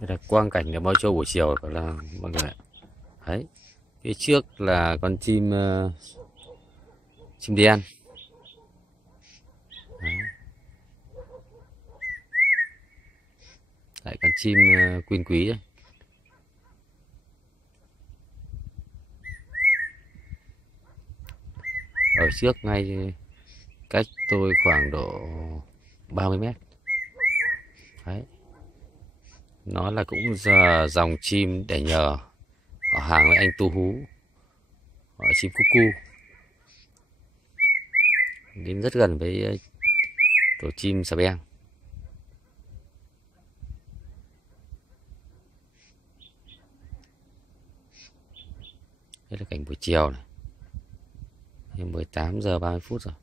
Đây là quang cảnh ở Mai Châu buổi chiều phải là mọi người ạ. Đấy, phía trước là con chim chim đen. Đấy. Lại con chim quyên quý đây. Ở trước ngay cách tôi khoảng độ 30 mét. Đấy. Nó là cũng dòng chim để nhờ, họ hàng với anh tu hú, họ chim cu cu, đến rất gần với tổ chim sà beng. Đây là cảnh buổi chiều này, 18 giờ 30 phút rồi.